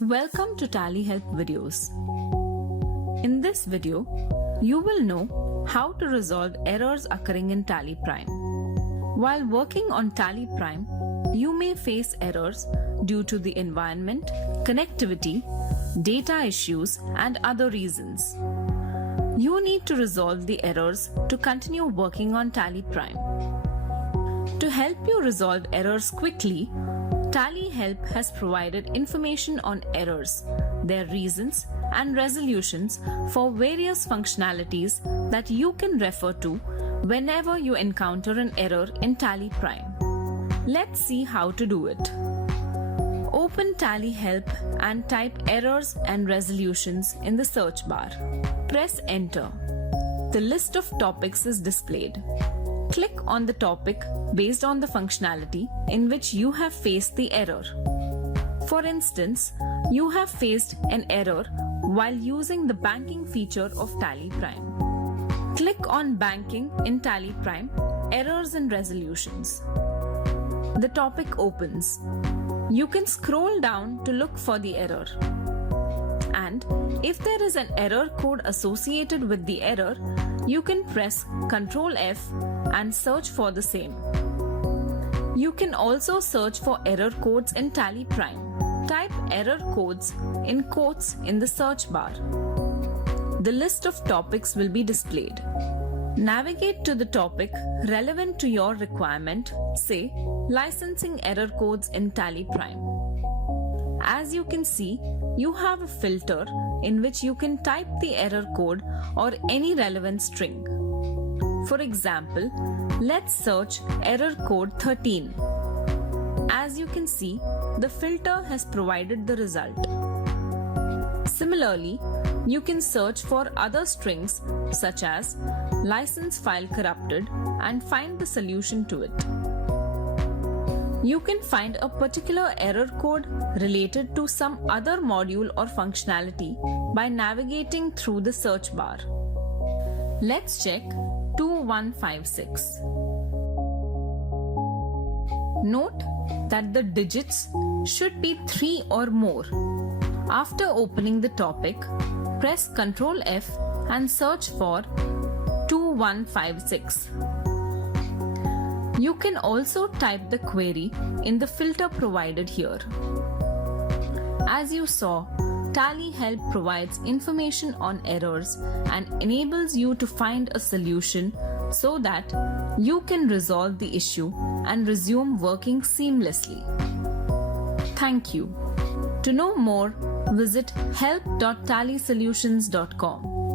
Welcome to TallyHelp videos. In this video, you will know how to resolve errors occurring in TallyPrime. While working on TallyPrime, you may face errors due to the environment, connectivity, data issues, and other reasons. You need to resolve the errors to continue working on TallyPrime. To help you resolve errors quickly, TallyHelp has provided information on errors, their reasons, and resolutions for various functionalities that you can refer to whenever you encounter an error in TallyPrime. Let's see how to do it. Open TallyHelp and type errors and resolutions in the search bar. Press enter. The list of topics is displayed. Click on the topic based on the functionality in which you have faced the error. For instance, you have faced an error while using the banking feature of TallyPrime. Click on Banking in TallyPrime, Errors and Resolutions. The topic opens. You can scroll down to look for the error. And if there is an error code associated with the error, you can press Ctrl F and search for the same. You can also search for error codes in TallyPrime. Type error codes in quotes in the search bar. The list of topics will be displayed. Navigate to the topic relevant to your requirement, say licensing error codes in TallyPrime. As you can see, you have a filter in which you can type the error code or any relevant string. For example, let's search error code 13. As you can see, the filter has provided the result. Similarly, you can search for other strings such as license file corrupted and find the solution to it. You can find a particular error code related to some other module or functionality by navigating through the search bar. Let's check 2156. Note that the digits should be 3 or more. After opening the topic, press Ctrl F and search for 2156. You can also type the query in the filter provided here. As you saw, TallyHelp provides information on errors and enables you to find a solution so that you can resolve the issue and resume working seamlessly. Thank you. To know more, visit help.tallysolutions.com.